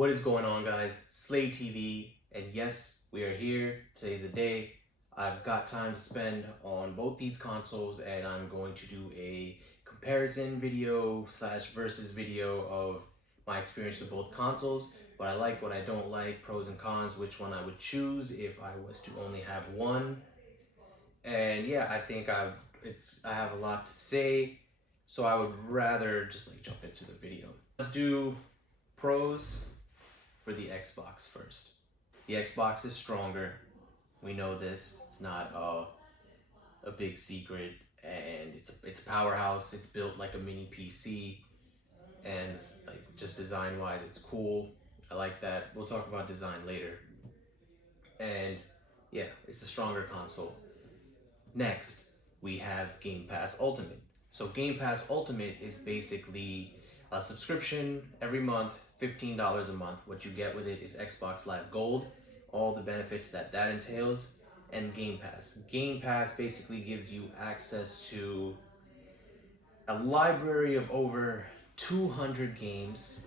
What is going on, guys? Slade TV, and yes, we are here. Today's the day. I've got time to spend on both these consoles, and I'm going to do a comparison video slash versus video of my experience with both consoles, what I like, what I don't like, pros and cons, which one I would choose if I was to only have one. And yeah, I think I have a lot to say, so I would rather just jump into the video. Let's do pros for the Xbox first. The Xbox is stronger. We know this. It's not a big secret, and it's a powerhouse. It's built like a mini PC, and just design-wise, it's cool. I like that. We'll talk about design later. And yeah, it's a stronger console. Next, we have Game Pass Ultimate. So Game Pass Ultimate is basically a subscription every month, $15 a month. What you get with it is Xbox Live Gold, all the benefits that entails, and Game Pass. Game Pass basically gives you access to a library of over 200 games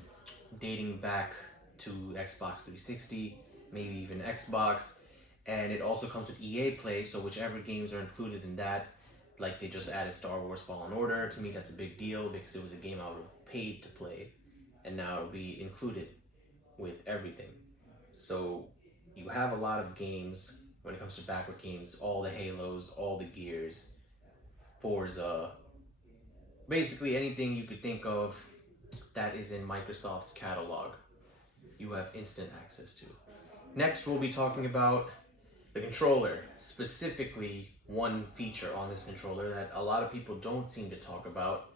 dating back to Xbox 360, maybe even Xbox. And it also comes with EA Play, so whichever games are included in that, like they just added Star Wars Fallen Order. To me, that's a big deal because it was a game I would have paid to play, and now it'll be included with everything. So you have a lot of games when it comes to backward games, all the Halos, all the Gears, Forza, basically anything you could think of that is in Microsoft's catalog, you have instant access to. Next, we'll be talking about the controller, specifically one feature on this controller that a lot of people don't seem to talk about: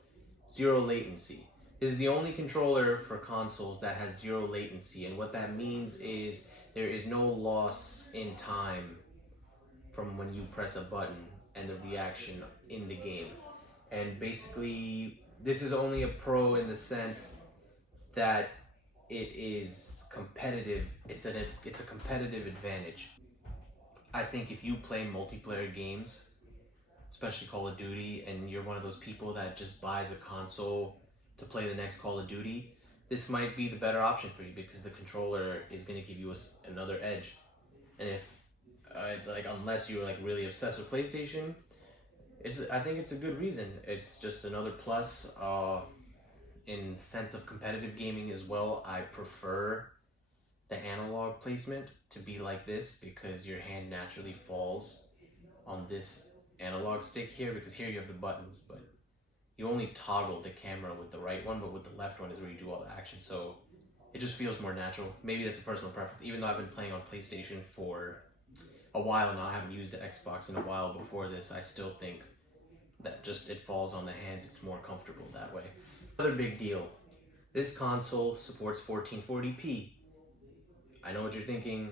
zero latency. This is the only controller for consoles that has zero latency, and what that means is there is no loss in time from when you press a button and the reaction in the game. And basically, this is only a pro in the sense that it is competitive. It's a competitive advantage. I think if you play multiplayer games, especially Call of Duty, and you're one of those people that just buys a console to play the next Call of Duty, this might be the better option for you because the controller is going to give you another edge. And if it's unless you're really obsessed with PlayStation, I think it's a good reason. It's just another plus. In the sense of competitive gaming as well, I prefer the analog placement to be like this because your hand naturally falls on this analog stick here, because here you have the buttons, but you only toggle the camera with the right one, but with the left one is where you do all the action. So it just feels more natural. Maybe that's a personal preference. Even though I've been playing on PlayStation for a while now, I haven't used the Xbox in a while before this, I still think that just it falls on the hands. It's more comfortable that way. Another big deal, this console supports 1440p. I know what you're thinking,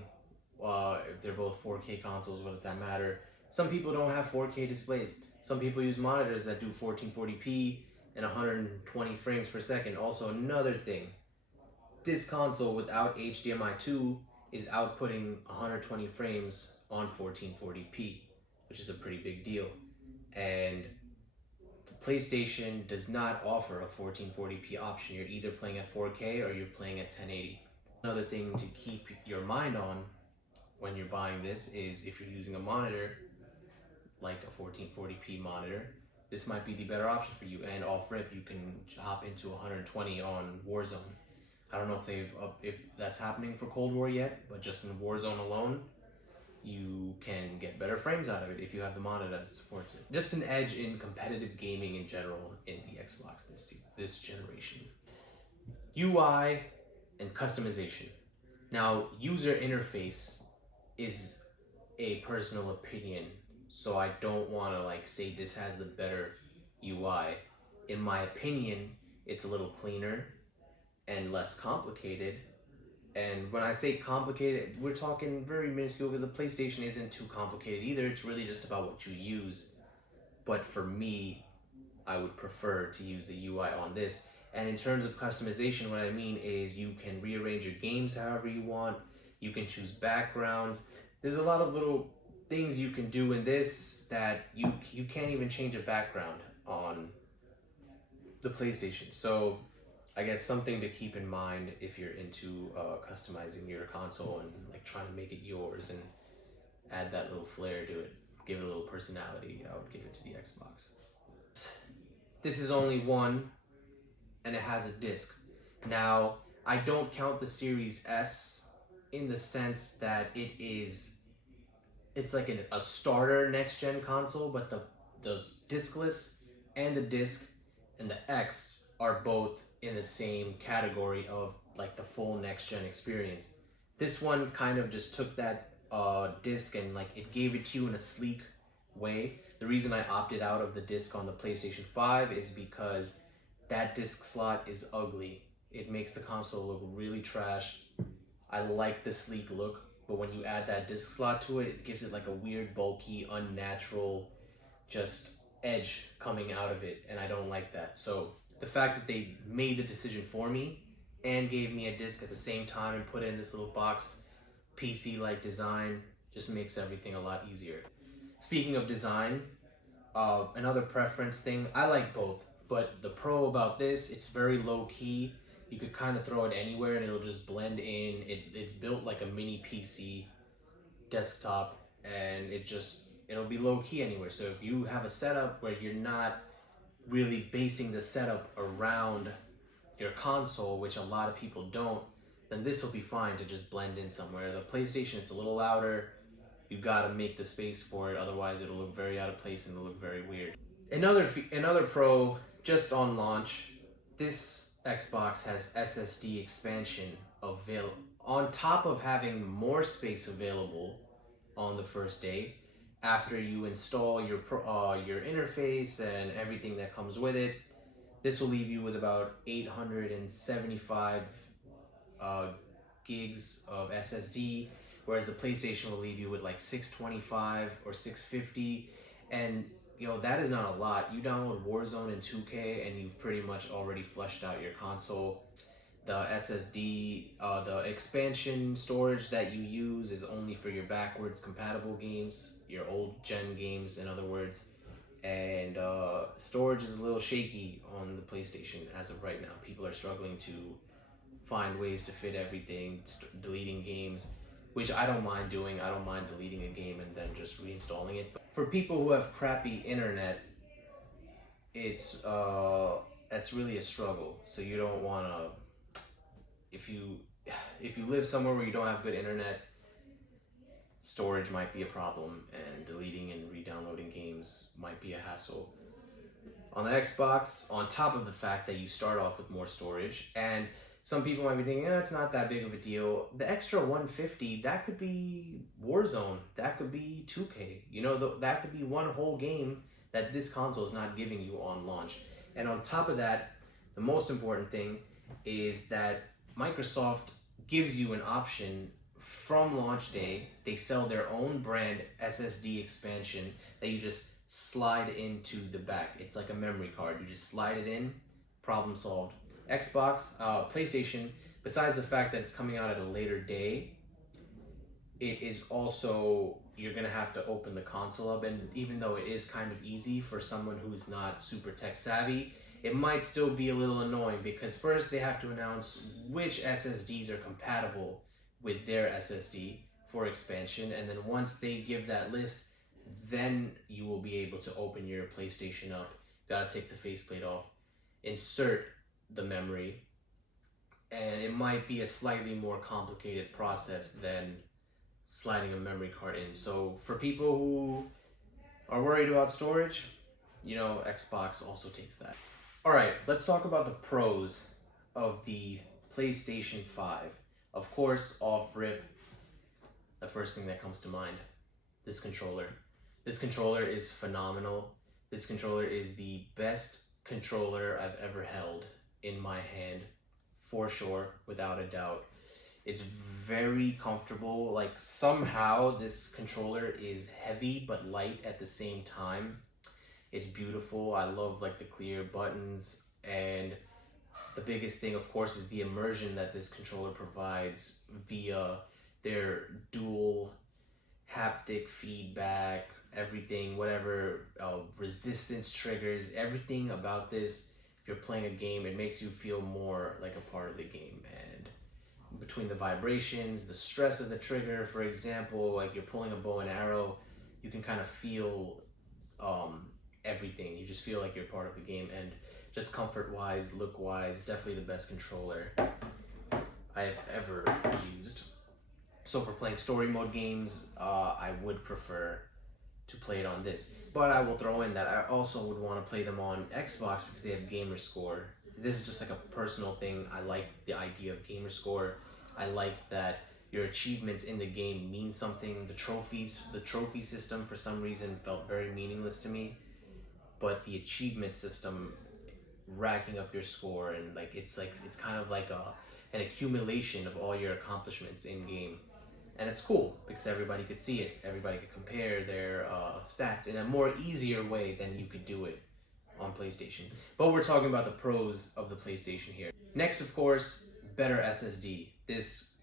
if they're both 4K consoles, what does that matter? Some people don't have 4K displays. Some people use monitors that do 1440p and 120 frames per second. Also, another thing, this console without HDMI 2 is outputting 120 frames on 1440p, which is a pretty big deal. And PlayStation does not offer a 1440p option. You're either playing at 4K or you're playing at 1080. Another thing to keep your mind on when you're buying this is if you're using a monitor, like a 1440p monitor, this might be the better option for you. And off rip, you can hop into 120 on Warzone. I don't know if that's happening for Cold War yet, but just in Warzone alone, you can get better frames out of it if you have the monitor that supports it. Just an edge in competitive gaming in general in the Xbox this generation. UI and customization. Now, user interface is a personal opinion, so I don't want to say this has the better UI. In my opinion, it's a little cleaner and less complicated. And when I say complicated, we're talking very minuscule because the PlayStation isn't too complicated either. It's really just about what you use. But for me, I would prefer to use the UI on this. And in terms of customization, what I mean is you can rearrange your games however you want. You can choose backgrounds. There's a lot of little things you can do in this that you can't even change a background on the PlayStation. So I guess something to keep in mind if you're into customizing your console and like trying to make it yours and add that little flair to it, give it a little personality. I would give it to the Xbox. This is only one, and it has a disc. Now, I don't count the Series S in the sense that it's like a starter next gen console, but the discless and the disc and the X are both in the same category of like the full next gen experience. This one kind of just took that disc and like it gave it to you in a sleek way. The reason I opted out of the disc on the PlayStation 5 is because that disc slot is ugly. It makes the console look really trash. I like the sleek look, but when you add that disc slot to it, it gives it like a weird, bulky, unnatural, just edge coming out of it, and I don't like that. So the fact that they made the decision for me and gave me a disc at the same time and put it in this little box, PC-like design, just makes everything a lot easier. Speaking of design, another preference thing, I like both, but the pro about this, it's very low key. You could kind of throw it anywhere and it'll just blend in. It's built like a mini PC desktop, and it'll be low key anywhere. So if you have a setup where you're not really basing the setup around your console, which a lot of people don't, then this will be fine to just blend in somewhere. The PlayStation, it's a little louder. You gotta make the space for it, otherwise it'll look very out of place and it'll look very weird. Another pro, just on launch, this Xbox has SSD expansion available. On top of having more space available on the first day, after you install your interface and everything that comes with it, this will leave you with about 875 gigs of SSD, whereas the PlayStation will leave you with like 625 or 650, and that is not a lot. You download Warzone in 2K and you've pretty much already fleshed out your console. The SSD, the expansion storage that you use is only for your backwards compatible games, your old gen games in other words, and storage is a little shaky on the PlayStation as of right now. People are struggling to find ways to fit everything, deleting games, which I don't mind doing. I don't mind deleting a game and then just reinstalling it. But for people who have crappy internet, that's really a struggle. So you don't want to, if you live somewhere where you don't have good internet, storage might be a problem, and deleting and re-downloading games might be a hassle. On the Xbox, on top of the fact that you start off with more storage, and some people might be thinking, it's not that big of a deal. The extra 150, that could be Warzone, that could be 2K. That could be one whole game that this console is not giving you on launch. And on top of that, the most important thing is that Microsoft gives you an option from launch day. They sell their own brand SSD expansion that you just slide into the back. It's like a memory card. You just slide it in, problem solved. Xbox, PlayStation, besides the fact that it's coming out at a later day, it is also, you're gonna have to open the console up, and even though it is kind of easy for someone who's not super tech savvy, it might still be a little annoying because first they have to announce which SSDs are compatible with their SSD for expansion, and then once they give that list, then you will be able to open your PlayStation up. Gotta take the faceplate off, insert the memory, and it might be a slightly more complicated process than sliding a memory card in. So for people who are worried about storage, Xbox also takes that. All right, let's talk about the pros of the PlayStation 5. Of course, off rip, the first thing that comes to mind, this controller. This controller is phenomenal. This controller is the best controller I've ever held in my hand, for sure, without a doubt. It's very comfortable. Like, somehow this controller is heavy but light at the same time. It's beautiful. I love like the clear buttons, and the biggest thing, of course, is the immersion that this controller provides via their dual haptic feedback, everything, whatever resistance triggers, everything about this if you're playing a game, it makes you feel more like a part of the game. And between the vibrations, the stress of the trigger, for example, like you're pulling a bow and arrow, you can kind of feel everything. You just feel like you're part of the game. And just comfort wise, look wise, definitely the best controller I've ever used. So for playing story mode games, I would prefer to play it on this. But I will throw in that I also would want to play them on Xbox because they have gamer score. This is just like a personal thing. I like the idea of gamer score. I like that your achievements in the game mean something. The trophy system for some reason felt very meaningless to me. But the achievement system, racking up your score, and it's kind of like an accumulation of all your accomplishments in game. And it's cool because everybody could see it. Everybody could compare their stats in a more easier way than you could do it on PlayStation. But we're talking about the pros of the PlayStation here. Next, of course, better SSD. This,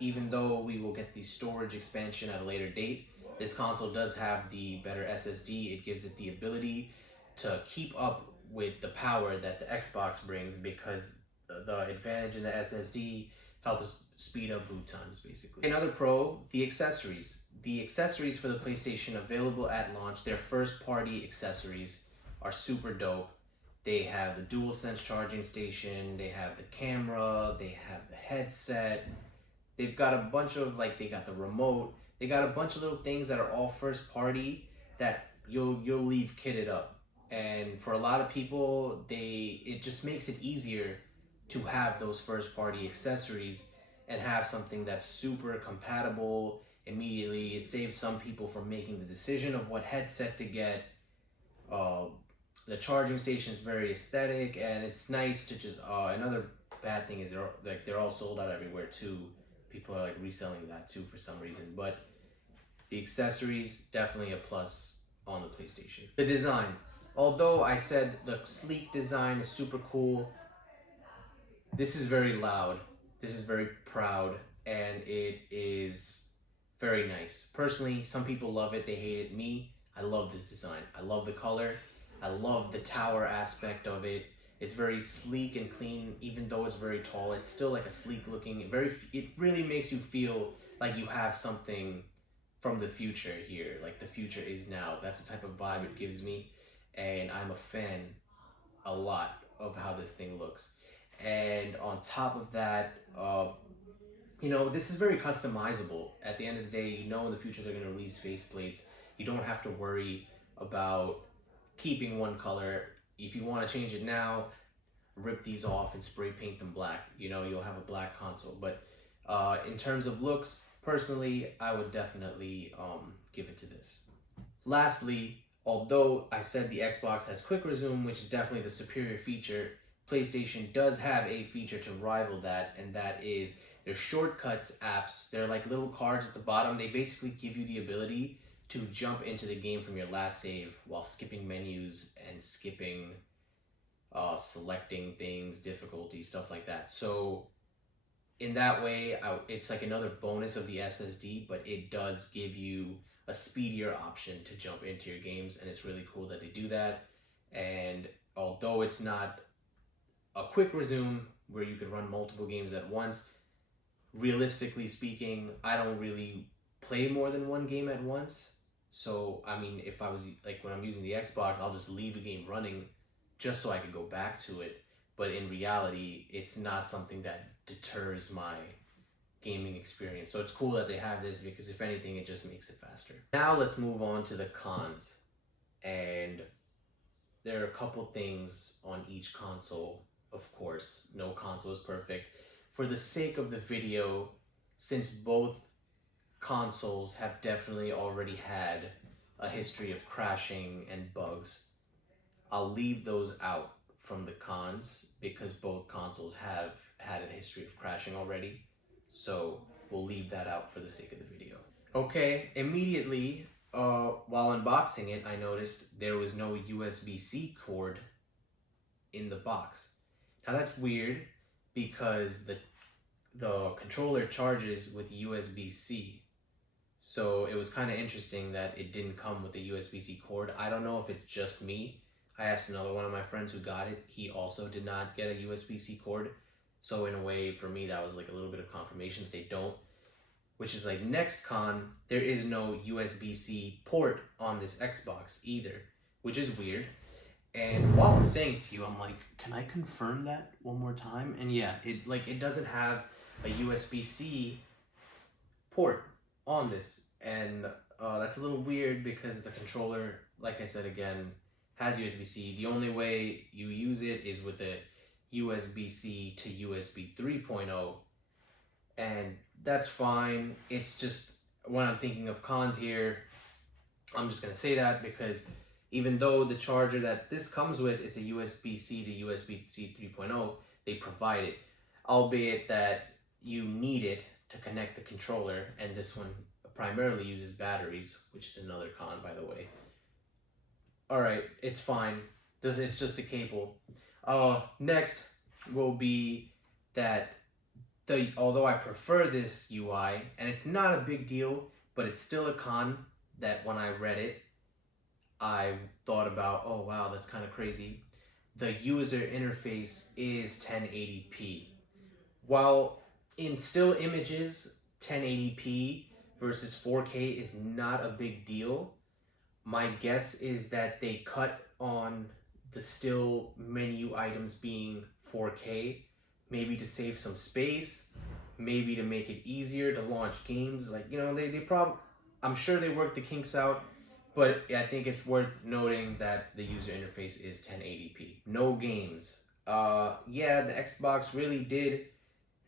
even though we will get the storage expansion at a later date, this console does have the better SSD. It gives it the ability to keep up with the power that the Xbox brings because the advantage in the SSD helps speed up boot times, basically. Another pro, the accessories. The accessories for the PlayStation available at launch, their first-party accessories, are super dope. They have the DualSense charging station, they have the camera, they have the headset. They've got a bunch of, they got the remote. They got a bunch of little things that are all first-party that you'll leave kitted up. And for a lot of people, it just makes it easier to have those first-party accessories and have something that's super compatible immediately. It saves some people from making the decision of what headset to get. The charging station is very aesthetic, and it's nice to just. Another bad thing is they're all sold out everywhere too. People are reselling that too for some reason. But the accessories, definitely a plus on the PlayStation. The design, although I said the sleek design is super cool, this is very loud, this is very proud, and it is very nice. Personally, some people love it, they hate it. Me, I love this design. I love the color. I love the tower aspect of it. It's very sleek and clean, even though it's very tall. It's still like a sleek looking, it really makes you feel like you have something from the future here. Like the future is now. That's the type of vibe it gives me. And I'm a fan a lot of how this thing looks. And on top of that, this is very customizable. At the end of the day, in the future they're going to release faceplates. You don't have to worry about keeping one color. If you want to change it now, rip these off and spray paint them black. You'll have a black console. But in terms of looks, personally, I would definitely give it to this. Lastly, although I said the Xbox has quick resume, which is definitely the superior feature, PlayStation does have a feature to rival that, and that is their shortcuts apps. They're like little cards at the bottom. They basically give you the ability to jump into the game from your last save while skipping menus and skipping selecting things, difficulty, stuff like that. So in that way, it's like another bonus of the SSD, but it does give you a speedier option to jump into your games, and it's really cool that they do that. And although it's not a quick resume where you could run multiple games at once, realistically speaking, I don't really play more than one game at once. So, if I was when I'm using the Xbox, I'll just leave a game running just so I can go back to it. But in reality, it's not something that deters my gaming experience. So it's cool that they have this because if anything, it just makes it faster. Now let's move on to the cons. And there are a couple things on each console. Of course, no console is perfect. For the sake of the video, since both consoles have definitely already had a history of crashing and bugs, I'll leave those out from the cons because both consoles have had a history of crashing already. So we'll leave that out for the sake of the video. Okay, immediately while unboxing it, I noticed there was no USB-C cord in the box. Now that's weird because the controller charges with USB-C. So it was kind of interesting that it didn't come with the USB-C cord. I don't know if it's just me. I asked another one of my friends who got it. He also did not get a USB-C cord. So in a way, for me, that was like a little bit of confirmation that they don't. Which is like, next con, there is no USB-C port on this Xbox either, which is weird. And while I'm saying it to you, I'm like, can I confirm that one more time? And yeah, it doesn't have a USB-C port on this, and that's a little weird because the controller, like I said again, has USB-C. The only way you use it is with the USB-C to USB 3.0, and that's fine. It's just, when I'm thinking of cons here, I'm just gonna say that because even though the charger that this comes with is a USB-C to USB-C 3.0, they provide it, albeit that you need it to connect the controller, and this one primarily uses batteries, which is another con, by the way. Alright, it's fine. It's just a cable. Next will be that although I prefer this UI, and it's not a big deal, but it's still a con that when I read it, I thought about, oh wow, that's kind of crazy. The user interface is 1080p. While in still images, 1080p versus 4K is not a big deal, my guess is that they cut on the still menu items being 4K, maybe to save some space, maybe to make it easier to launch games. Like, you know, they probably, I'm sure they worked the kinks out, but I think it's worth noting that the user interface is 1080p. No games. Yeah, the Xbox really did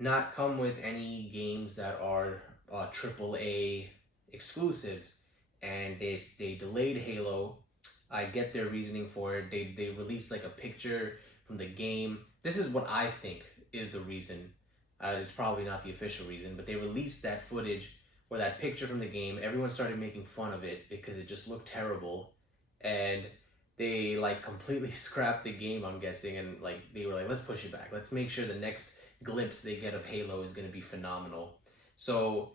not come with any games that are AAA exclusives, and they delayed Halo. I get their reasoning for it. They released like a picture from the game. This is what I think is the reason. It's probably not the official reason, but they released that footage or that picture from the game. Everyone started making fun of it because it just looked terrible, and they like completely scrapped the game, I'm guessing, and like they were like, let's push it back. Let's make sure the next glimpse they get of Halo is going to be phenomenal. So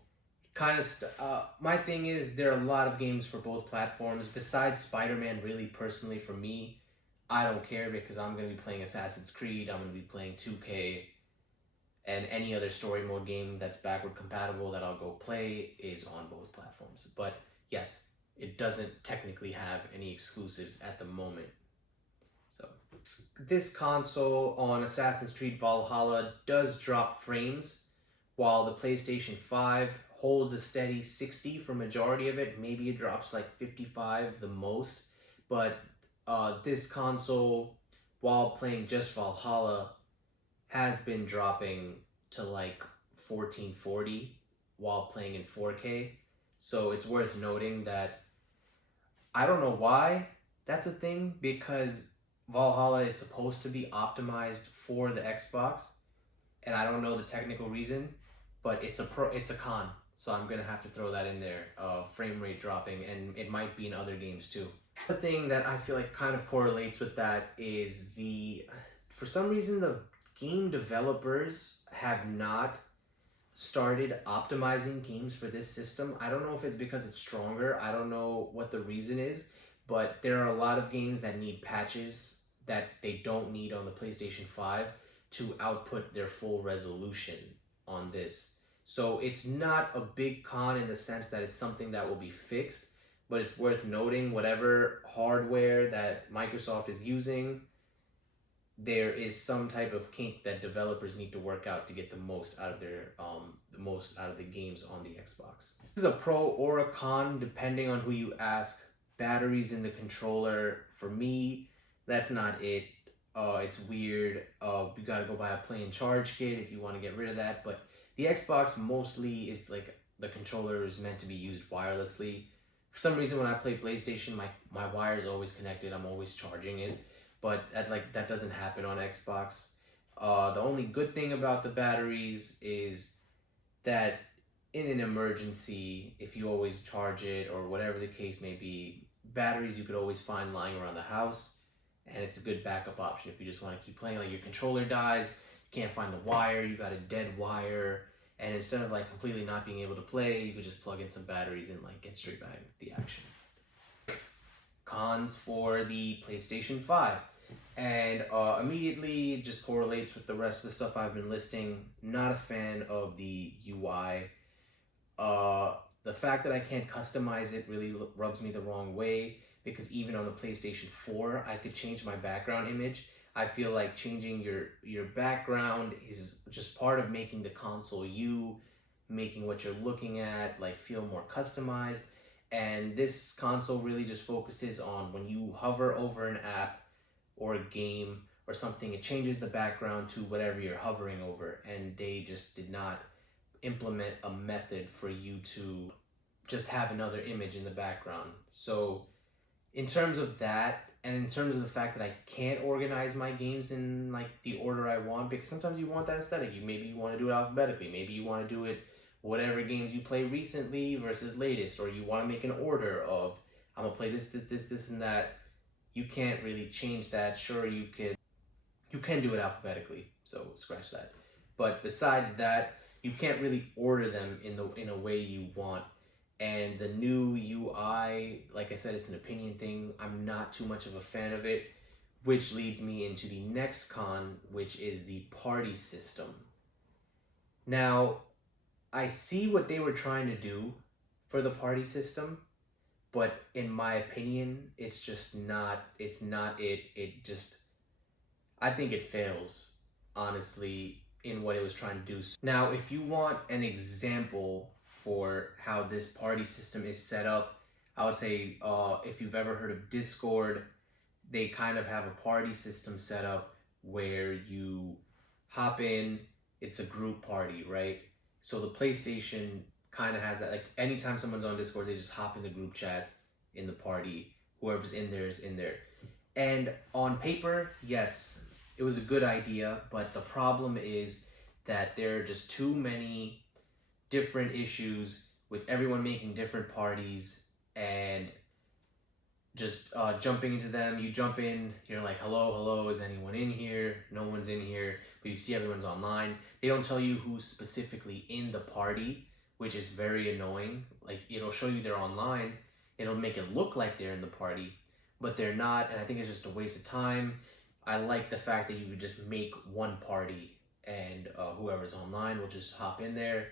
kind of my thing is, there are a lot of games for both platforms. Besides Spider-Man, really personally for me, I don't care because I'm going to be playing Assassin's Creed, I'm going to be playing 2K, and any other story mode game that's backward compatible that I'll go play is on both platforms. But yes, it doesn't technically have any exclusives at the moment. So this console on Assassin's Creed Valhalla does drop frames, while the PlayStation 5 holds a steady 60 for majority of it. Maybe it drops like 55 the most, but this console, while playing just Valhalla, has been dropping to like 1440 while playing in 4K. So it's worth noting that, I don't know why that's a thing, because Valhalla is supposed to be optimized for the Xbox, and I don't know the technical reason, but it's a con. So I'm gonna have to throw that in there. Frame rate dropping, and it might be in other games too. The thing that I feel like kind of correlates with that is for some reason, the game developers have not started optimizing games for this system. I don't know if it's because it's stronger. I don't know what the reason is, but there are a lot of games that need patches that they don't need on the PlayStation 5 to output their full resolution on this. So it's not a big con in the sense that it's something that will be fixed, but it's worth noting whatever hardware that Microsoft is using, there is some type of kink that developers need to work out to get the most out of the games on the Xbox. This is a pro or a con depending on who you ask. Batteries in the controller, for me, that's not it. It's weird. You gotta go buy a plain charge kit if you want to get rid of that. But the Xbox mostly is like, the controller is meant to be used wirelessly. For some reason, when I play PlayStation, my wire is always connected. I'm always charging it. But that doesn't happen on Xbox. The only good thing about the batteries is that in an emergency, if you always charge it or whatever the case may be, batteries you could always find lying around the house, and it's a good backup option if you just want to keep playing. Like, your controller dies, you can't find the wire, you got a dead wire, and instead of like completely not being able to play, you could just plug in some batteries and like get straight back into the action. cons for the PlayStation 5. And immediately just correlates with the rest of the stuff I've been listing. Not a fan of the UI. The fact that I can't customize it really rubs me the wrong way, because even on the PlayStation 4, I could change my background image. I feel like changing your background is just part of making the console making what you're looking at like feel more customized. And this console really just focuses on when you hover over an app or a game or something, it changes the background to whatever you're hovering over. And they just did not implement a method for you to just have another image in the background. So in terms of that, and in terms of the fact that I can't organize my games in like the order I want, because sometimes you want that aesthetic. Maybe you want to do it alphabetically. Maybe you want to do it whatever games you play recently versus latest, or you want to make an order of I'm gonna play this, and that. You can't really change that. Sure, you can do it alphabetically, so scratch that. But besides that, you can't really order them in a way you want. And the new UI, like I said, it's an opinion thing. I'm not too much of a fan of it, which leads me into the next con, which is the party system. Now, I see what they were trying to do for the party system, but in my opinion, it's just not, it's not it. I think it fails, honestly, in what it was trying to do. Now, if you want an example for how this party system is set up, I would say if you've ever heard of Discord, they kind of have a party system set up where you hop in, it's a group party, right? So the PlayStation kind of has that, like anytime someone's on Discord, they just hop in the group chat in the party. Whoever's in there is in there. And on paper, yes, it was a good idea, but the problem is that there are just too many different issues with everyone making different parties and just jumping into them. You jump in, you're like, hello, is anyone in here? No one's in here, but you see everyone's online. They don't tell you who's specifically in the party, which is very annoying. Like, it'll show you they're online, it'll make it look like they're in the party, but they're not, and I think it's just a waste of time. I like the fact that you could just make one party and whoever's online will just hop in there.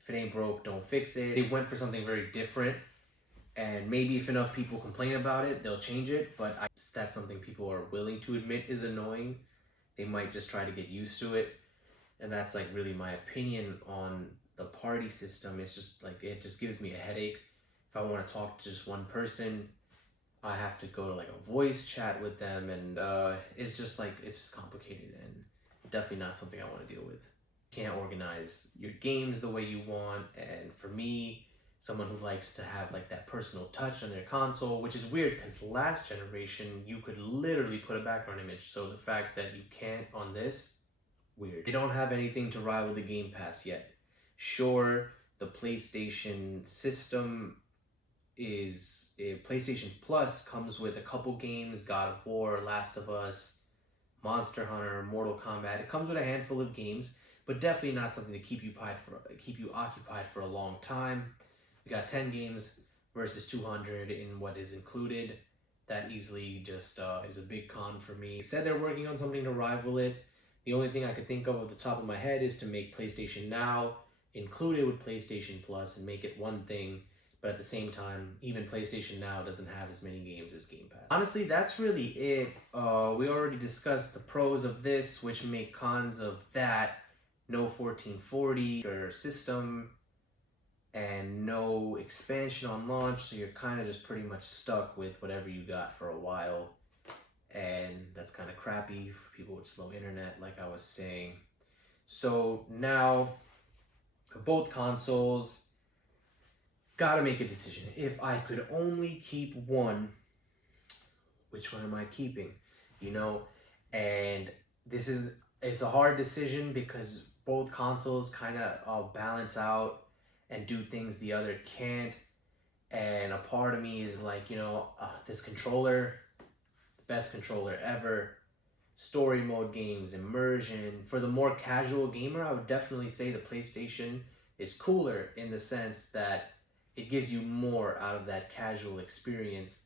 If it ain't broke, don't fix it. They went for something very different, and maybe if enough people complain about it, they'll change it, but that's something people are willing to admit is annoying. They might just try to get used to it, and that's like really my opinion on the party system. It's just like, it just gives me a headache. If I want to talk to just one person, I have to go to like a voice chat with them, and it's just like, it's just complicated and definitely not something I want to deal with. You can't organize your games the way you want, and for me, someone who likes to have like that personal touch on their console, which is weird because last generation you could literally put a background image, so the fact that you can't on this, weird. They don't have anything to rival the Game Pass yet. Sure, the PlayStation system is PlayStation Plus comes with a couple games, God of War, Last of Us, Monster Hunter, Mortal Kombat. It comes with a handful of games, but definitely not something to keep you occupied for a long time. We got 10 games versus 200 in what is included. That easily just is a big con for me. They said they're working on something to rival it. The only thing I could think of at the top of my head is to make PlayStation Now included with PlayStation Plus and make it one thing. But at the same time, even PlayStation Now doesn't have as many games as Game Pass. Honestly, that's really it. We already discussed the pros of this, which make cons of that. No 1440 or system, and no expansion on launch, so you're kind of just pretty much stuck with whatever you got for a while. And that's kind of crappy for people with slow internet, like I was saying. So now, for both consoles, gotta make a decision. If I could only keep one, which one am I keeping? You know, and it's a hard decision because both consoles kind of balance out and do things the other can't. And a part of me is like, you know, this controller, the best controller ever. Story mode games, immersion. For the more casual gamer, I would definitely say the PlayStation is cooler in the sense that it gives you more out of that casual experience.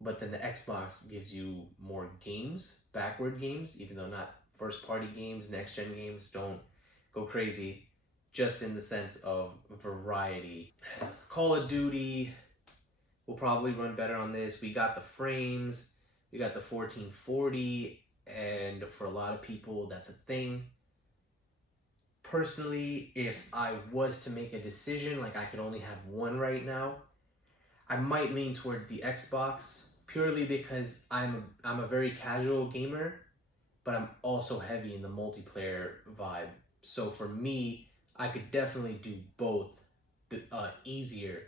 but then the Xbox gives you more games, backward games, even though not first party games, next gen games, don't go crazy, just in the sense of variety. Call of Duty will probably run better on this. We got the frames, we got the 1440, and for a lot of people, that's a thing. Personally, if I was to make a decision, like I could only have one right now, I might lean towards the Xbox purely because I'm a very casual gamer, but I'm also heavy in the multiplayer vibe. So for me, I could definitely do both easier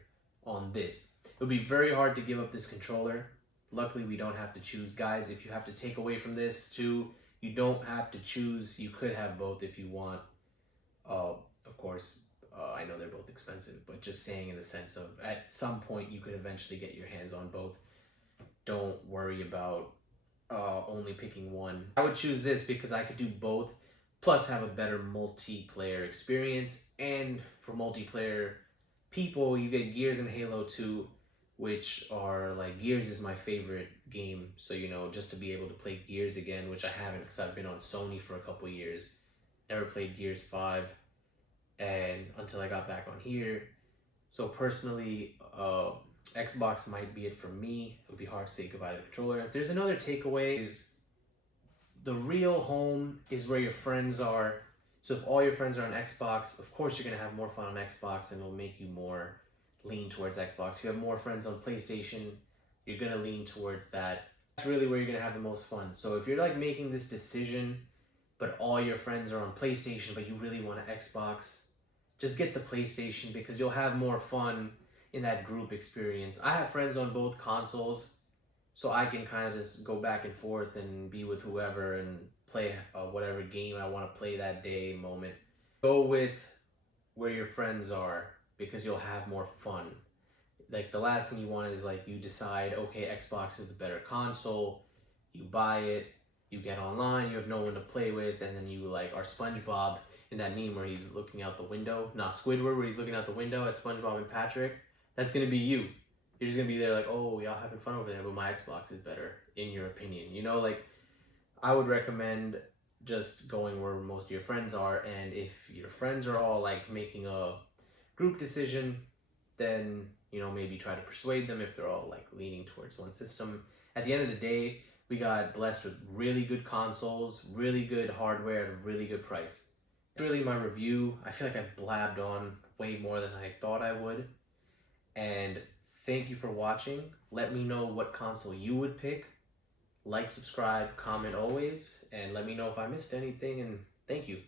on this. It would be very hard to give up this controller. Luckily, we don't have to choose. Guys, if you have to take away from this too, you don't have to choose. You could have both if you want. Of course, I know they're both expensive, but just saying in the sense of at some point you could eventually get your hands on both. Don't worry about only picking one. I would choose this because I could do both, plus have a better multiplayer experience. And for multiplayer people, you get Gears and Halo 2, which are like, Gears is my favorite game. So, you know, just to be able to play Gears again, which I haven't because I've been on Sony for a couple years. Never played Gears 5 and until I got back on here. So personally, Xbox might be it for me. It would be hard to say goodbye to the controller. If there's another takeaway, is the real home is where your friends are. So if all your friends are on Xbox, of course you're gonna have more fun on Xbox and it'll make you more lean towards Xbox. If you have more friends on PlayStation, you're gonna lean towards that. That's really where you're gonna have the most fun. So if you're like making this decision, but all your friends are on PlayStation, but you really want an Xbox, just get the PlayStation because you'll have more fun in that group experience. I have friends on both consoles, so I can kind of just go back and forth and be with whoever and play whatever game I want to play that day moment. Go with where your friends are because you'll have more fun. Like the last thing you want is like you decide, okay, Xbox is the better console, you buy it, you get online, you have no one to play with, and then you like are SpongeBob in that meme where he's looking out the window, not Squidward where he's looking out the window at SpongeBob and Patrick. That's gonna be you. You're just gonna be there like, oh, y'all having fun over there, but my Xbox is better, in your opinion. You know, like, I would recommend just going where most of your friends are, and if your friends are all like making a group decision, then, you know, maybe try to persuade them if they're all like leaning towards one system. At the end of the day, we got blessed with really good consoles, really good hardware at a really good price. It's really my review. I feel like I blabbed on way more than I thought I would. And thank you for watching. Let me know what console you would pick. Like, subscribe, comment always, and let me know if I missed anything, and thank you.